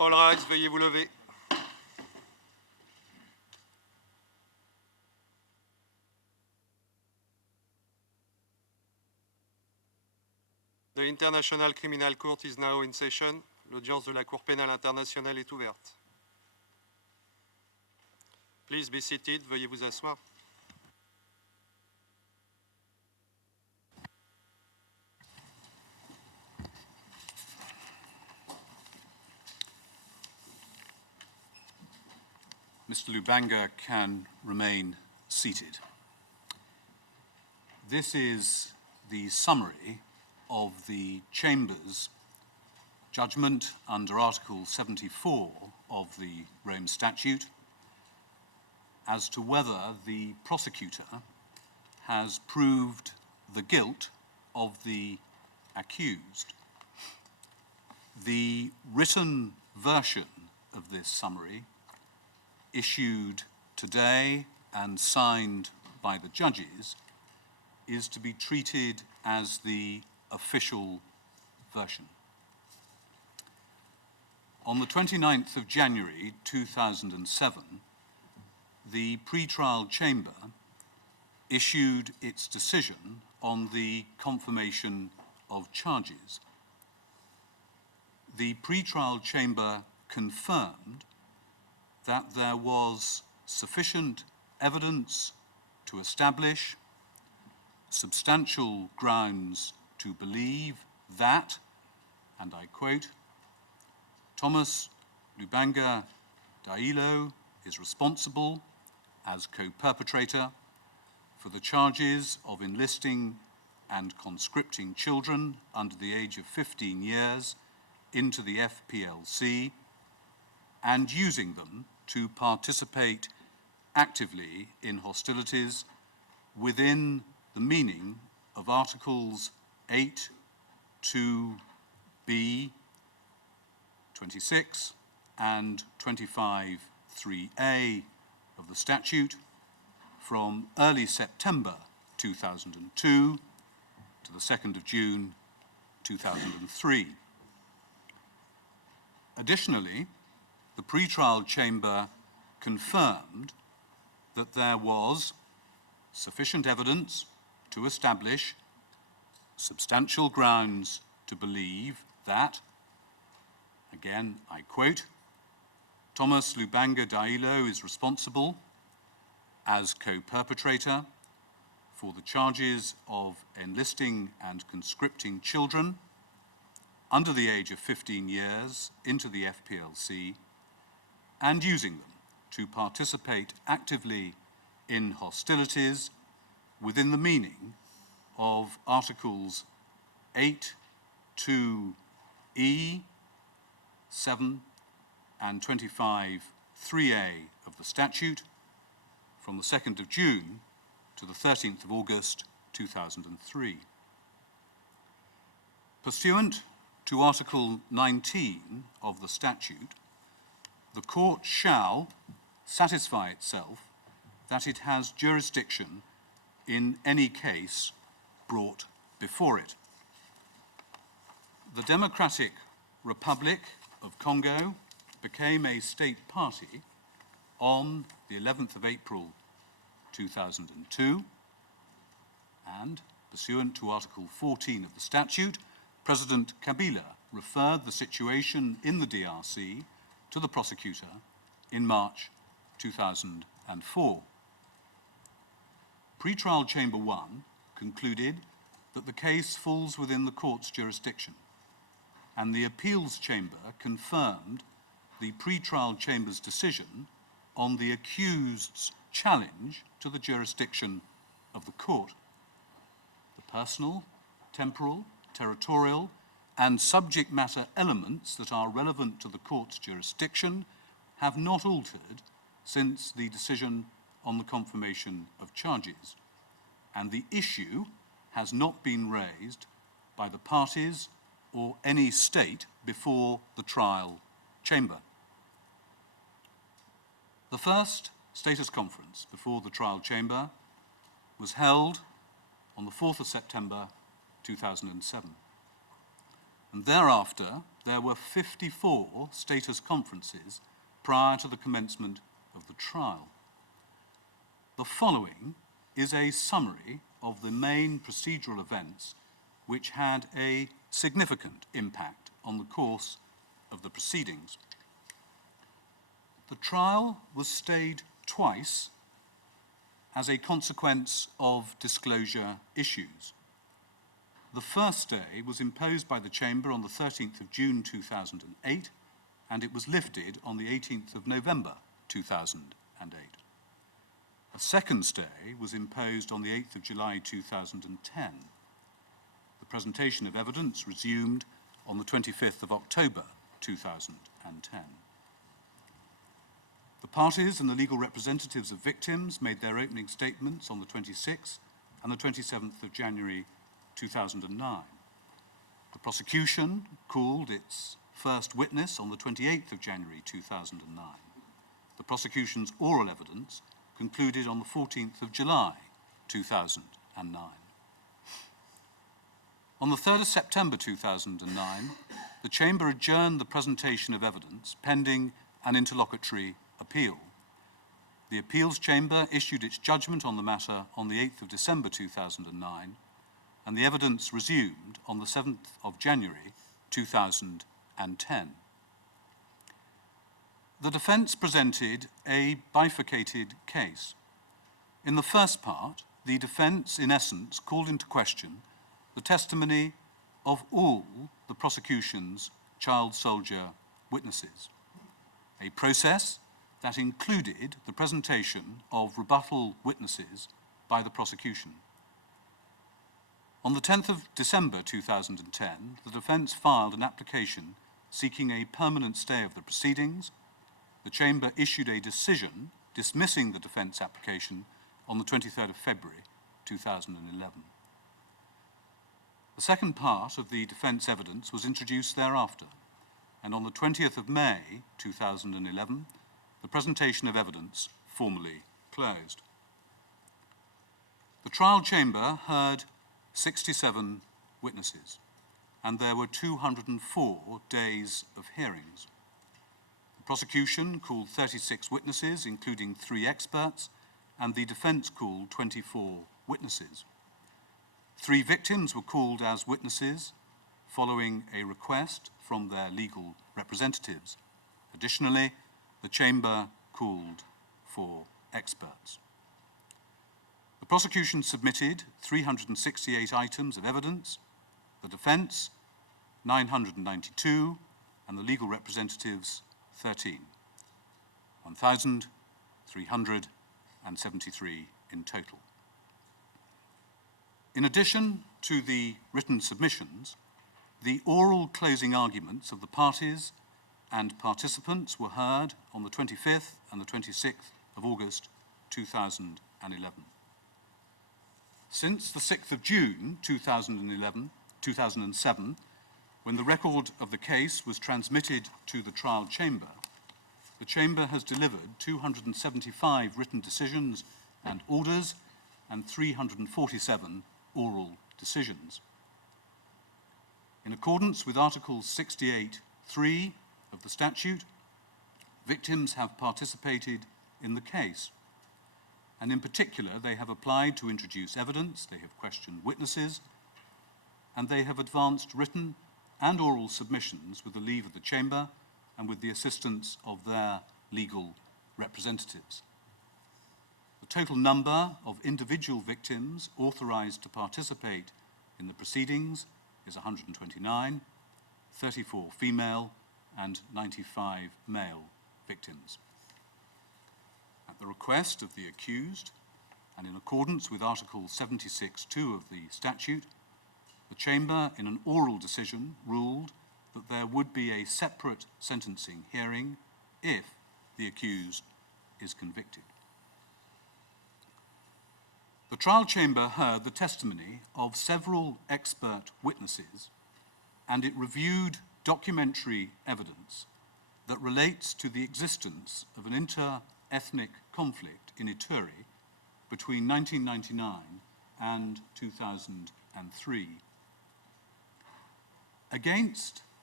All rise, veuillez vous lever. The International Criminal Court is now in session. L'audience de la Cour pénale internationale est ouverte. Please be seated. Veuillez vous asseoir. Mr. Lubanga can remain seated. This is the summary of the Chamber's judgment under Article 74 of the Rome Statute as to whether the prosecutor has proved the guilt of the accused. The written version of this summary, issued today and signed by the judges, is to be treated as the official version. On the 29th of January 2007, the pretrial chamber issued its decision on the confirmation of charges. The pretrial chamber confirmed that there was sufficient evidence to establish substantial grounds to believe that, and I quote, Thomas Lubanga Dyilo is responsible as co-perpetrator for the charges of enlisting and conscripting children under the age of 15 years into the FPLC and using them to participate actively in hostilities within the meaning of Articles 8, 2b, 26 and 25, 3a of the statute from early September 2002 to the 2nd of June 2003. Additionally, the pretrial chamber confirmed that there was sufficient evidence to establish substantial grounds to believe that, again, I quote, Thomas Lubanga Dyilo is responsible as co-perpetrator for the charges of enlisting and conscripting children under the age of 15 years into the FPLC and using them to participate actively in hostilities within the meaning of Articles 8, 2e, 7 and 25, 3a of the statute from the 2nd of June to the 13th of August 2003. Pursuant to Article 19 of the statute, the court shall satisfy itself that it has jurisdiction in any case brought before it. The Democratic Republic of Congo became a state party on the 11th of April 2002, and pursuant to Article 14 of the statute, President Kabila referred the situation in the DRC to the prosecutor in March 2004. Pretrial Chamber 1 concluded that the case falls within the court's jurisdiction, and the Appeals Chamber confirmed the pretrial chamber's decision on the accused's challenge to the jurisdiction of the court. The personal, temporal, territorial, and subject matter elements that are relevant to the court's jurisdiction have not altered since the decision on the confirmation of charges, and the issue has not been raised by the parties or any state before the trial chamber. The first status conference before the trial chamber was held on the 4th of September 2007. And thereafter, there were 54 status conferences prior to the commencement of the trial. The following is a summary of the main procedural events which had a significant impact on the course of the proceedings. The trial was stayed twice as a consequence of disclosure issues. The first stay was imposed by the Chamber on the 13th of June 2008, and it was lifted on the 18th of November 2008. A second stay was imposed on the 8th of July 2010. The presentation of evidence resumed on the 25th of October 2010. The parties and the legal representatives of victims made their opening statements on the 26th and the 27th of January 2009. The prosecution called its first witness on the 28th of January 2009. The prosecution's oral evidence concluded on the 14th of July 2009. On the 3rd of September 2009, the Chamber adjourned the presentation of evidence pending an interlocutory appeal. The Appeals Chamber issued its judgment on the matter on the 8th of December 2009, and the evidence resumed on the 7th of January 2010. The defence presented a bifurcated case. In the first part, the defence, in essence, called into question the testimony of all the prosecution's child soldier witnesses, a process that included the presentation of rebuttal witnesses by the prosecution. On the 10th of December 2010, the defence filed an application seeking a permanent stay of the proceedings. The Chamber issued a decision dismissing the defence application on the 23rd of February 2011. The second part of the defence evidence was introduced thereafter, and on the 20th of May 2011, the presentation of evidence formally closed. The trial chamber heard 67 witnesses, and there were 204 days of hearings. The prosecution called 36 witnesses, including 3 experts, and the defence called 24 witnesses. 3 victims were called as witnesses following a request from their legal representatives. Additionally, the Chamber called for experts. The prosecution submitted 368 items of evidence, the defence 992, and the legal representatives 13. 1,373 in total. In addition to the written submissions, the oral closing arguments of the parties and participants were heard on the 25th and the 26th of August 2011. Since the 6th of June 2007, when the record of the case was transmitted to the trial chamber, the Chamber has delivered 275 written decisions and orders and 347 oral decisions. In accordance with Article 68(3) of the statute, victims have participated in the case, and in particular they have applied to introduce evidence, they have questioned witnesses, and they have advanced written and oral submissions with the leave of the Chamber and with the assistance of their legal representatives. The total number of individual victims authorised to participate in the proceedings is 129, 34 female and 95 male victims. At the request of the accused, and in accordance with Article 76(2) of the statute, the Chamber, in an oral decision, ruled that there would be a separate sentencing hearing if the accused is convicted. The trial chamber heard the testimony of several expert witnesses, and it reviewed documentary evidence that relates to the existence of an inter-ethnic conflict in Ituri between 1999 and 2003. Against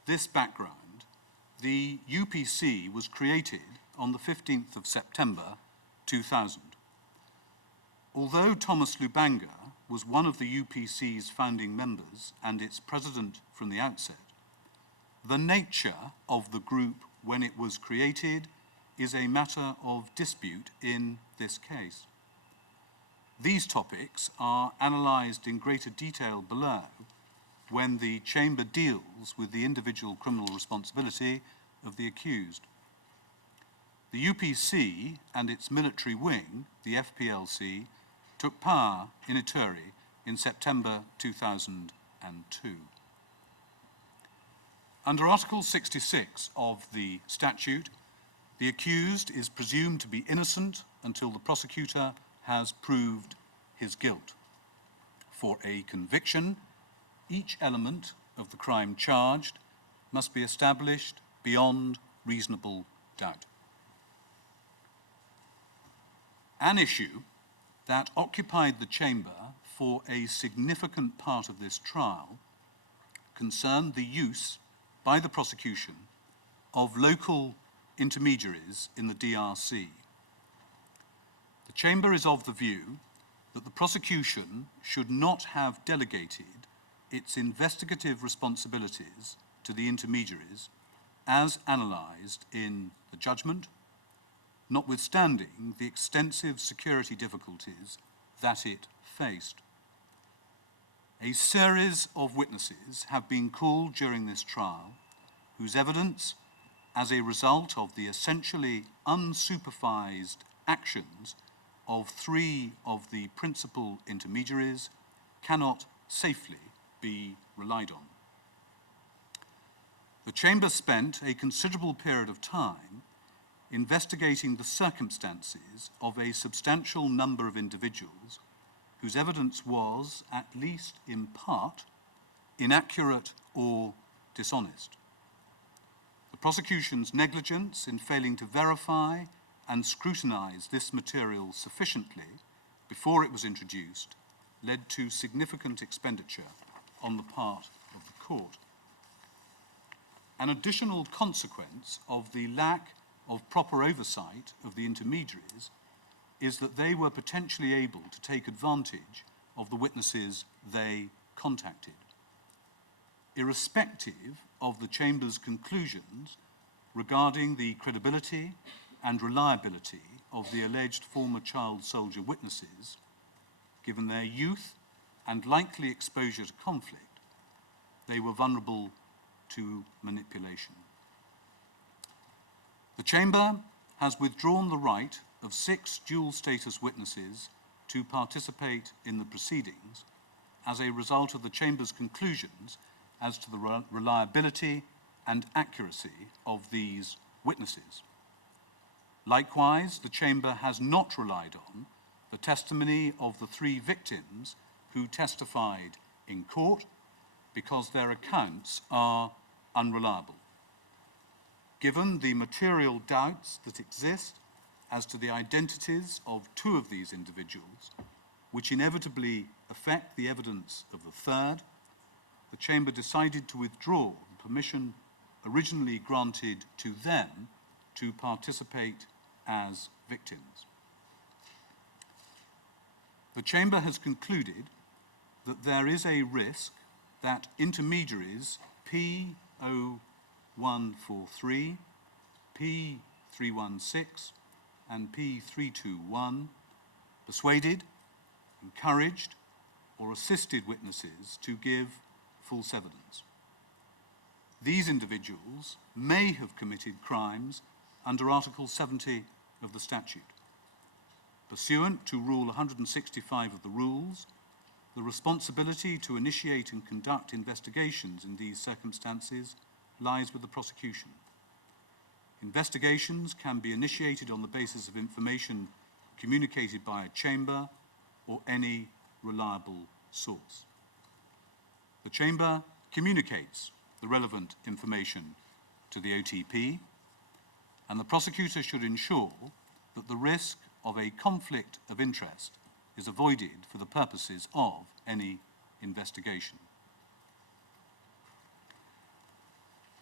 this background, the UPC was created on the 15th of September 2000. Although Thomas Lubanga was one of the UPC's founding members and its president from the outset, the nature of the group when it was created is a matter of dispute in this case. These topics are analysed in greater detail below when the Chamber deals with the individual criminal responsibility of the accused. The UPC and its military wing, the FPLC, took power in Ituri in September 2002. Under Article 66 of the statute, the accused is presumed to be innocent until the prosecutor has proved his guilt. For a conviction, each element of the crime charged must be established beyond reasonable doubt. An issue that occupied the Chamber for a significant part of this trial concerned the use by the prosecution of local intermediaries in the DRC. The Chamber is of the view that the prosecution should not have delegated its investigative responsibilities to the intermediaries as analysed in the judgment, notwithstanding the extensive security difficulties that it faced. A series of witnesses have been called during this trial whose evidence, as a result of the essentially unsupervised actions of three of the principal intermediaries, cannot safely be relied on. The Chamber spent a considerable period of time investigating the circumstances of a substantial number of individuals whose evidence was, at least in part, inaccurate or dishonest. The prosecution's negligence in failing to verify and scrutinise this material sufficiently before it was introduced led to significant expenditure on the part of the court. An additional consequence of the lack of proper oversight of the intermediaries is that they were potentially able to take advantage of the witnesses they contacted. Irrespective of the Chamber's conclusions regarding the credibility and reliability of the alleged former child soldier witnesses, given their youth and likely exposure to conflict, they were vulnerable to manipulation. The Chamber has withdrawn the right of 6 dual-status witnesses to participate in the proceedings as a result of the Chamber's conclusions as to the reliability and accuracy of these witnesses. Likewise, the Chamber has not relied on the testimony of the 3 victims who testified in court because their accounts are unreliable. Given the material doubts that exist as to the identities of 2 of these individuals, which inevitably affect the evidence of the 3rd, the Chamber decided to withdraw the permission originally granted to them to participate as victims. The Chamber has concluded that there is a risk that intermediaries P0143, P316, and P321 persuaded, encouraged, or assisted witnesses to give false evidence. These individuals may have committed crimes under Article 70 of the statute. Pursuant to Rule 165 of the Rules, the responsibility to initiate and conduct investigations in these circumstances lies with the prosecution. Investigations can be initiated on the basis of information communicated by a chamber or any reliable source. The Chamber communicates the relevant information to the OTP, and the prosecutor should ensure that the risk of a conflict of interest is avoided for the purposes of any investigation.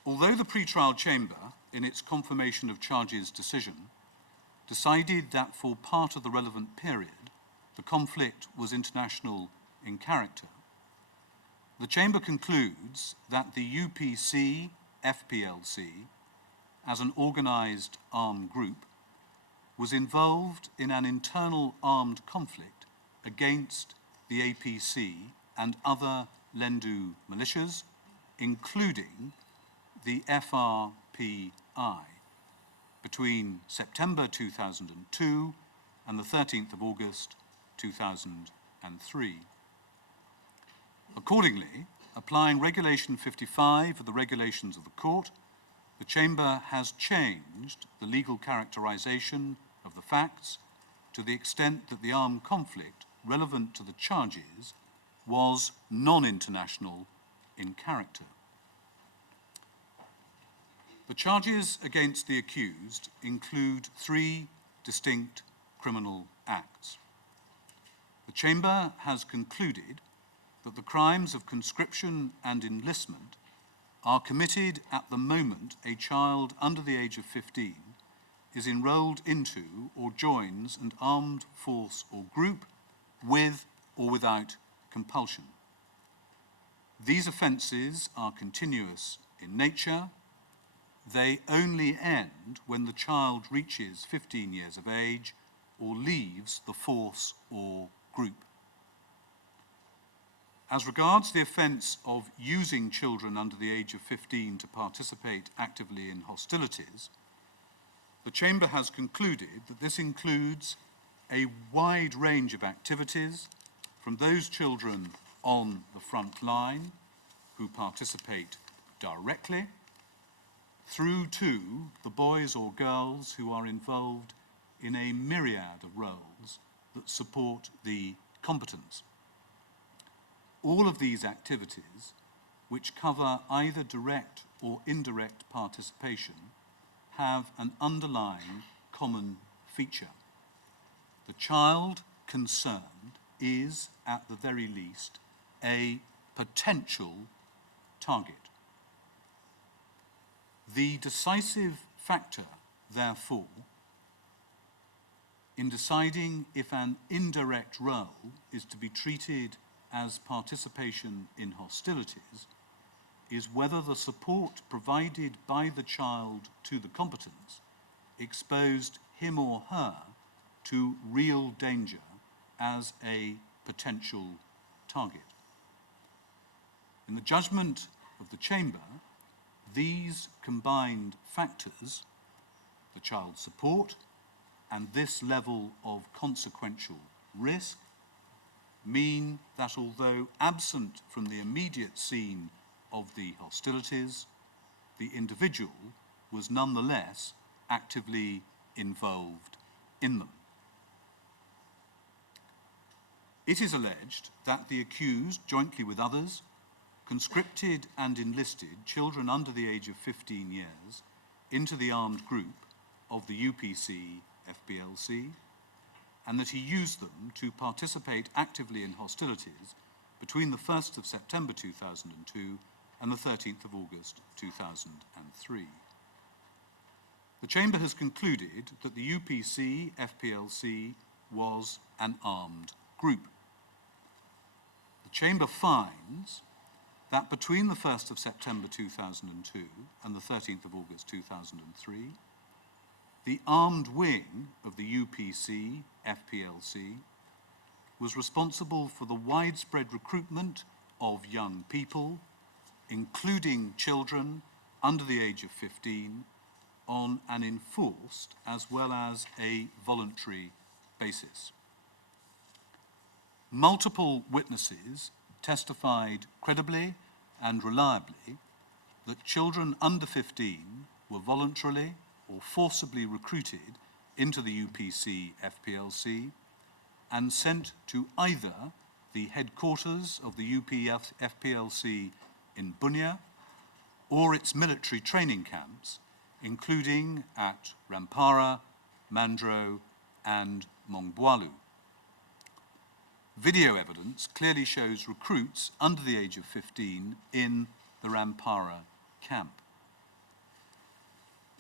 Although the pre-trial chamber, in its confirmation of charges decision, decided that for part of the relevant period, the conflict was international in character, the chamber concludes that the UPC FPLC, as an organized armed group, was involved in an internal armed conflict against the APC and other Lendu militias, including the FRPI, between September 2002 and the 13th of August 2003. Accordingly, applying Regulation 55 of the Regulations of the Court, the Chamber has changed the legal characterization of the facts to the extent that the armed conflict relevant to the charges was non-international in character. The charges against the accused include 3 distinct criminal acts. The Chamber has concluded that the crimes of conscription and enlistment are committed at the moment a child under the age of 15 is enrolled into or joins an armed force or group with or without compulsion. These offences are continuous in nature. They only end when the child reaches 15 years of age or leaves the force or group. As regards the offence of using children under the age of 15 to participate actively in hostilities, the Chamber has concluded that this includes a wide range of activities, from those children on the front line who participate directly, through to the boys or girls who are involved in a myriad of roles that support the combatants. All of these activities, which cover either direct or indirect participation, have an underlying common feature. The child concerned is, at the very least, a potential target. The decisive factor, therefore, in deciding if an indirect role is to be treated as participation in hostilities is whether the support provided by the child to the combatants exposed him or her to real danger as a potential target. In the judgment of the Chamber, these combined factors, the child's support and this level of consequential risk, mean that although absent from the immediate scene of the hostilities, the individual was nonetheless actively involved in them. It is alleged that the accused, jointly with others, conscripted and enlisted children under the age of 15 years into the armed group of the UPC FPLC, and that he used them to participate actively in hostilities between the 1st of September 2002 and the 13th of August 2003. The Chamber has concluded that the UPC FPLC was an armed group. The Chamber finds that between the 1st of September 2002 and the 13th of August 2003, the armed wing of the UPC FPLC was responsible for the widespread recruitment of young people, including children under the age of 15, on an enforced as well as a voluntary basis. Multiple witnesses testified credibly and reliably that children under 15 were voluntarily or forcibly recruited into the UPC FPLC and sent to either the headquarters of the UPF FPLC in Bunia or its military training camps, including at Rampara, Mandro, and Mongboalu. Video evidence clearly shows recruits under the age of 15 in the Rampara camp.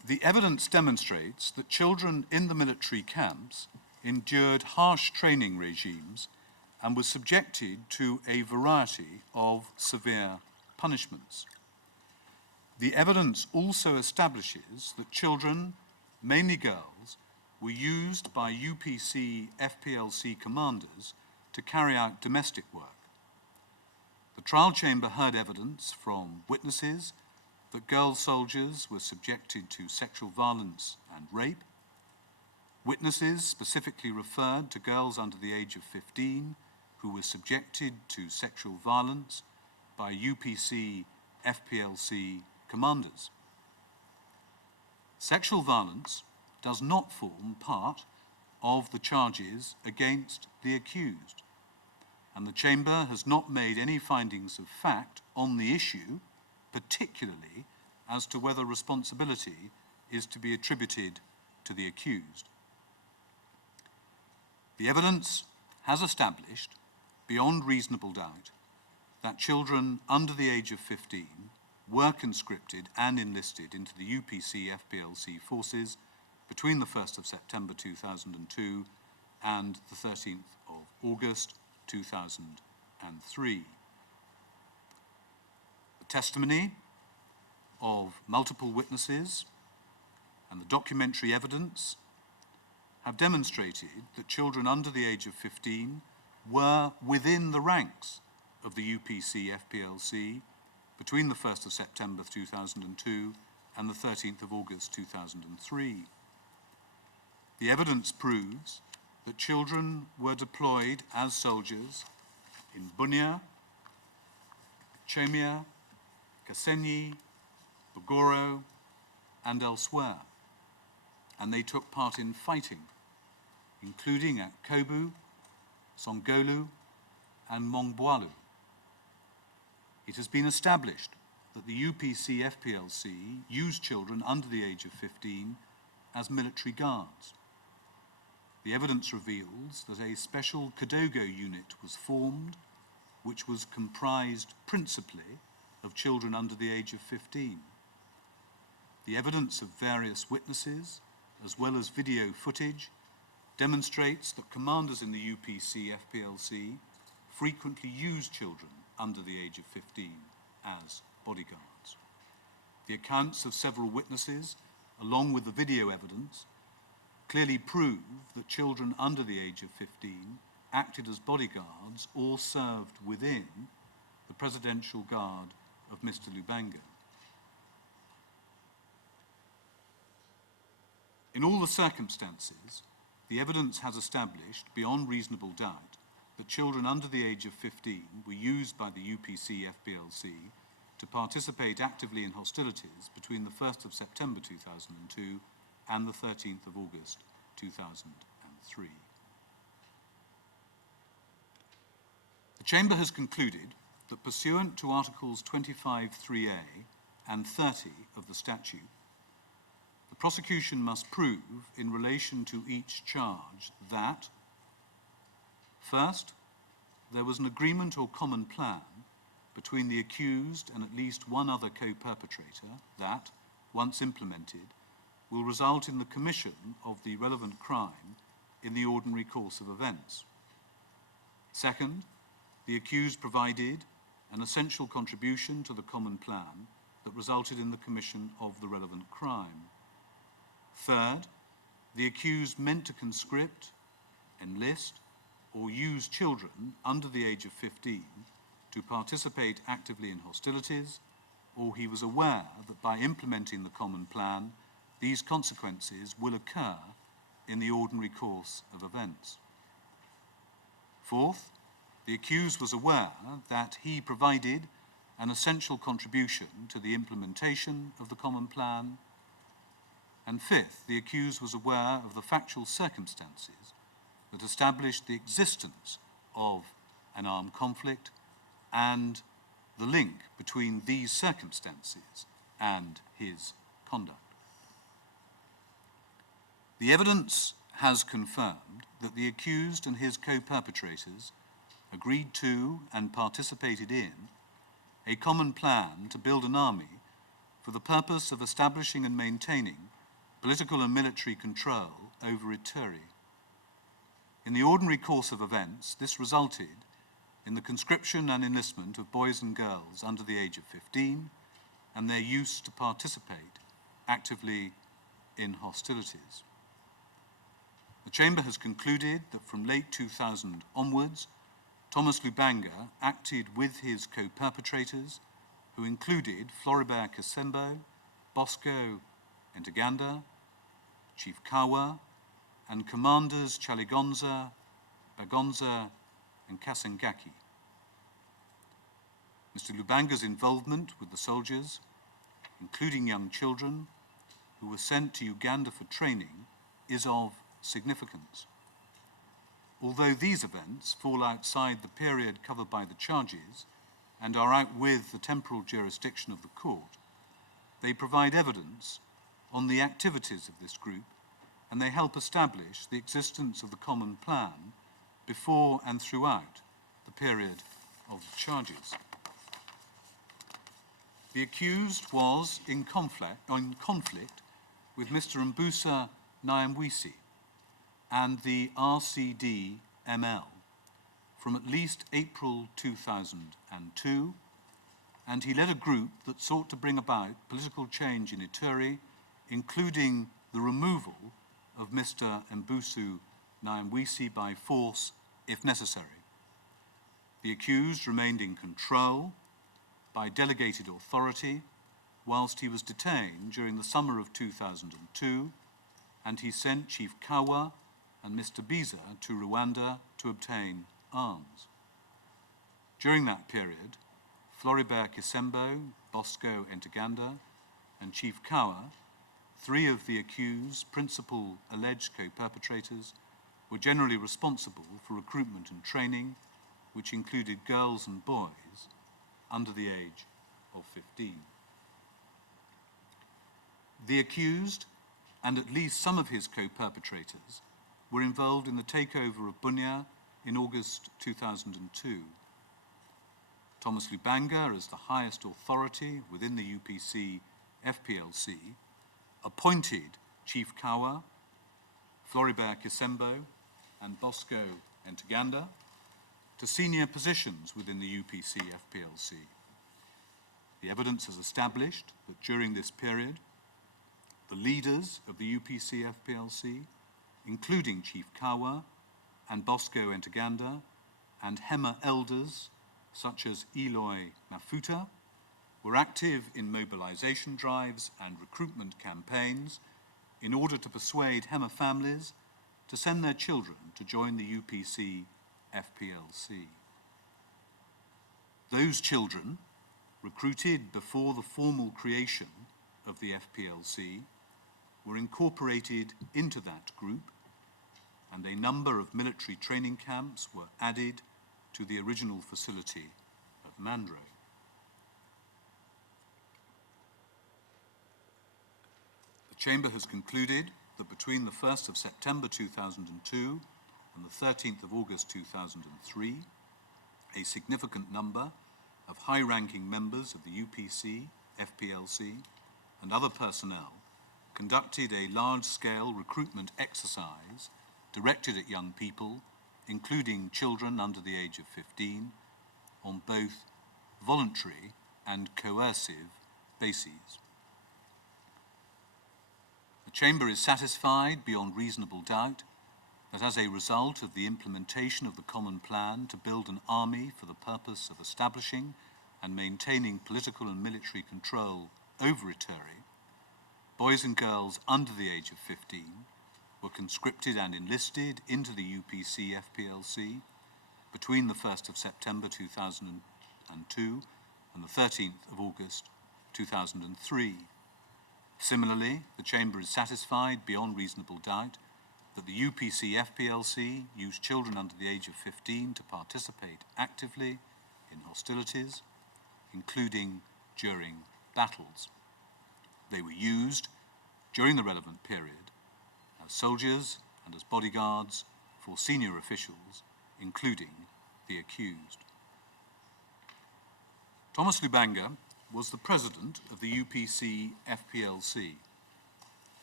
The evidence demonstrates that children in the military camps endured harsh training regimes and were subjected to a variety of severe punishments. The evidence also establishes that children, mainly girls, were used by UPC FPLC commanders to carry out domestic work. The trial chamber heard evidence from witnesses that girl soldiers were subjected to sexual violence and rape. Witnesses specifically referred to girls under the age of 15 who were subjected to sexual violence by UPC FPLC commanders. Sexual violence does not form part of the charges against the accused, and the Chamber has not made any findings of fact on the issue, particularly as to whether responsibility is to be attributed to the accused. The evidence has established, beyond reasonable doubt, that children under the age of 15 were conscripted and enlisted into the UPC FPLC forces between the 1st of September 2002 and the 13th of August 2003. The testimony of multiple witnesses and the documentary evidence have demonstrated that children under the age of 15 were within the ranks of the UPC FPLC between the 1st of September 2002 and the 13th of August 2003. The evidence proves that children were deployed as soldiers in Bunia, Chemia, Kasenyi, Bugoro, and elsewhere, and they took part in fighting, including at Kobu, Songolu, and Mongboalu. It has been established that the UPC FPLC used children under the age of 15 as military guards. The evidence reveals that a special Kadogo unit was formed, which was comprised principally of children under the age of 15. The evidence of various witnesses, as well as video footage, demonstrates that commanders in the UPC FPLC frequently used children under the age of 15 as bodyguards. The accounts of several witnesses, along with the video evidence, clearly prove that children under the age of 15 acted as bodyguards or served within the Presidential Guard of Mr. Lubanga. In all the circumstances, the evidence has established, beyond reasonable doubt, that children under the age of 15 were used by the UPC FPLC to participate actively in hostilities between the 1st of September 2002 and the 13th of August 2003. The Chamber has concluded that pursuant to Articles 25(3)(a) and 30 of the statute, the prosecution must prove in relation to each charge that, first, there was an agreement or common plan between the accused and at least one other co-perpetrator that, once implemented, will result in the commission of the relevant crime in the ordinary course of events. Second, the accused provided an essential contribution to the common plan that resulted in the commission of the relevant crime. Third, the accused meant to conscript, enlist, or use children under the age of 15 to participate actively in hostilities, or he was aware that by implementing the common plan, these consequences will occur in the ordinary course of events. Fourth, the accused was aware that he provided an essential contribution to the implementation of the common plan. And fifth, the accused was aware of the factual circumstances that established the existence of an armed conflict and the link between these circumstances and his conduct. The evidence has confirmed that the accused and his co-perpetrators agreed to and participated in a common plan to build an army for the purpose of establishing and maintaining political and military control over Ituri. In the ordinary course of events, this resulted in the conscription and enlistment of boys and girls under the age of 15 and their use to participate actively in hostilities. The Chamber has concluded that from late 2000 onwards, Thomas Lubanga acted with his co-perpetrators, who included Floribert Kasembo, Bosco Ntaganda, Chief Kawa, and Commanders Chaligonza, Bagonza, and Kasengaki. Mr. Lubanga's involvement with the soldiers, including young children who were sent to Uganda for training, is of significance. Although these events fall outside the period covered by the charges and are out with the temporal jurisdiction of the court, they provide evidence on the activities of this group, and they help establish the existence of the common plan before and throughout the period of the charges. The accused was in conflict with Mr. Mbusa Nyamwisi and the RCD-ML from at least April 2002, and he led a group that sought to bring about political change in Ituri, including the removal of Mr. Mbusa Nyamwisi by force if necessary. The accused remained in control by delegated authority whilst he was detained during the summer of 2002, and he sent Chief Kawa and Mr. Biza to Rwanda to obtain arms. During that period, Floribert Kasembo, Bosco Ntaganda, and Chief Kawa, three of the accused principal alleged co-perpetrators, were generally responsible for recruitment and training, which included girls and boys under the age of 15. The accused, and at least some of his co-perpetrators, were involved in the takeover of Bunia in August 2002. Thomas Lubanga, as the highest authority within the UPC FPLC, appointed Chief Kawa, Floribert Kasembo, and Bosco Ntaganda to senior positions within the UPC FPLC. The evidence has established that during this period, the leaders of the UPC FPLC, including Chief Kawa and Bosco Ntaganda, and Hema elders such as Eloy Mafuta, were active in mobilization drives and recruitment campaigns in order to persuade Hema families to send their children to join the UPC FPLC. Those children, recruited before the formal creation of the FPLC, were incorporated into that group, and a number of military training camps were added to the original facility at Mandro. The Chamber has concluded that between the 1st of September 2002 and the 13th of August 2003, a significant number of high-ranking members of the UPC, FPLC, and other personnel conducted a large-scale recruitment exercise directed at young people, including children under the age of 15, on both voluntary and coercive bases. The Chamber is satisfied beyond reasonable doubt that as a result of the implementation of the common plan to build an army for the purpose of establishing and maintaining political and military control over Ituri, boys and girls under the age of 15 were conscripted and enlisted into the UPC FPLC between the 1st of September 2002 and the 13th of August 2003. Similarly, the Chamber is satisfied beyond reasonable doubt that the UPC FPLC used children under the age of 15 to participate actively in hostilities, including during battles. They were used during the relevant period as soldiers and as bodyguards for senior officials, including the accused. Thomas Lubanga was the president of the UPC FPLC.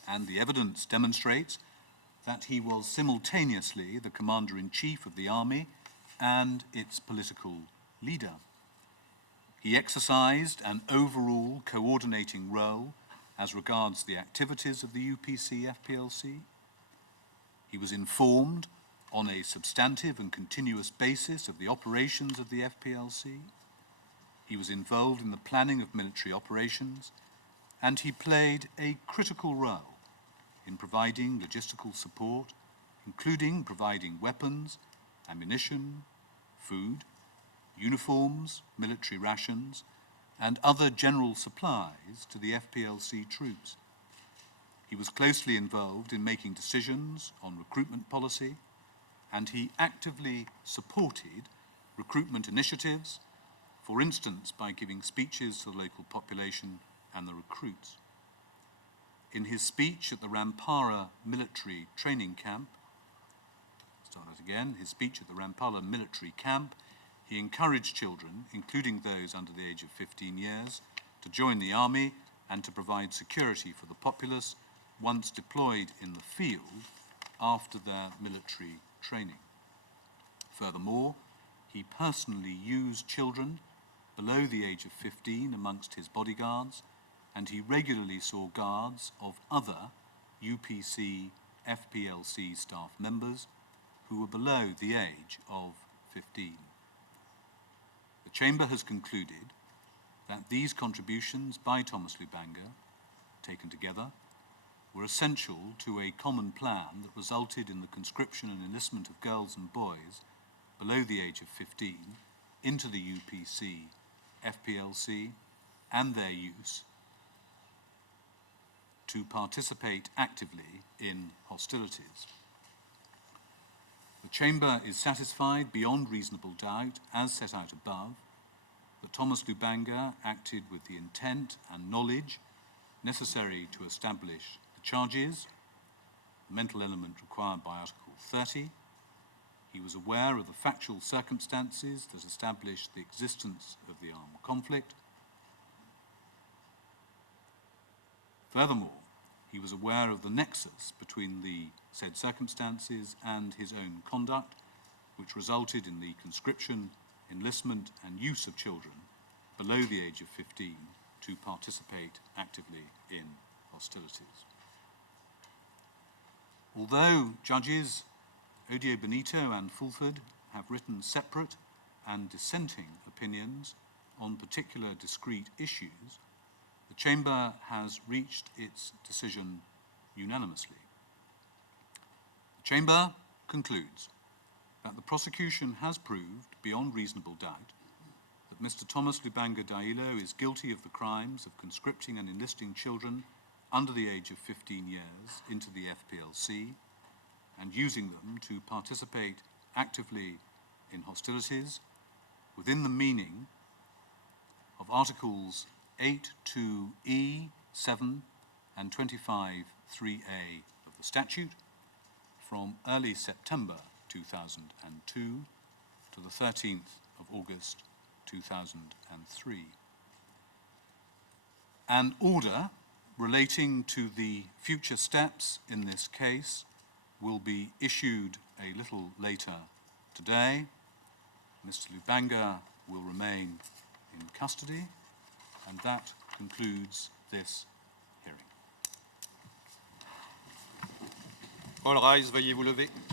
and the evidence demonstrates that he was simultaneously the commander-in-chief of the army and its political leader. He exercised an overall coordinating role as regards the activities of the UPC-FPLC. He was informed on a substantive and continuous basis of the operations of the FPLC. He was involved in the planning of military operations, and he played a critical role in providing logistical support, including providing weapons, ammunition, food, uniforms, military rations, and other general supplies to the FPLC troops. He was closely involved in making decisions on recruitment policy, and he actively supported recruitment initiatives, for instance by giving speeches to the local population and the recruits. In his speech at the Rampara military training camp, his speech at the Rampara military camp, he encouraged children, including those under the age of 15 years, to join the army and to provide security for the populace once deployed in the field after their military training. Furthermore, he personally used children below the age of 15 amongst his bodyguards, and he regularly saw guards of other UPC FPLC staff members who were below the age of 15. The Chamber has concluded that these contributions by Thomas Lubanga, taken together, were essential to a common plan that resulted in the conscription and enlistment of girls and boys below the age of 15 into the UPC, FPLC, and their use to participate actively in hostilities. The Chamber is satisfied beyond reasonable doubt, as set out above, that Thomas Lubanga acted with the intent and knowledge necessary to establish the charges, the mental element required by Article 30. He was aware of the factual circumstances that established the existence of the armed conflict. Furthermore, he was aware of the nexus between the said circumstances and his own conduct, which resulted in the conscription, enlistment, and use of children below the age of 15 to participate actively in hostilities. Although judges Odio, Benito, and Fulford have written separate and dissenting opinions on particular discrete issues, the Chamber has reached its decision unanimously. The Chamber concludes that the prosecution has proved beyond reasonable doubt that Mr. Thomas Lubanga Dyilo is guilty of the crimes of conscripting and enlisting children under the age of 15 years into the FPLC and using them to participate actively in hostilities within the meaning of Articles 8.2e, 7 and 25.3a of the statute from early September 2002 to the 13th of August 2003. An order relating to the future steps in this case will be issued a little later today. Mr. Lubanga will remain in custody, and that concludes this hearing. All rise, veuillez vous lever.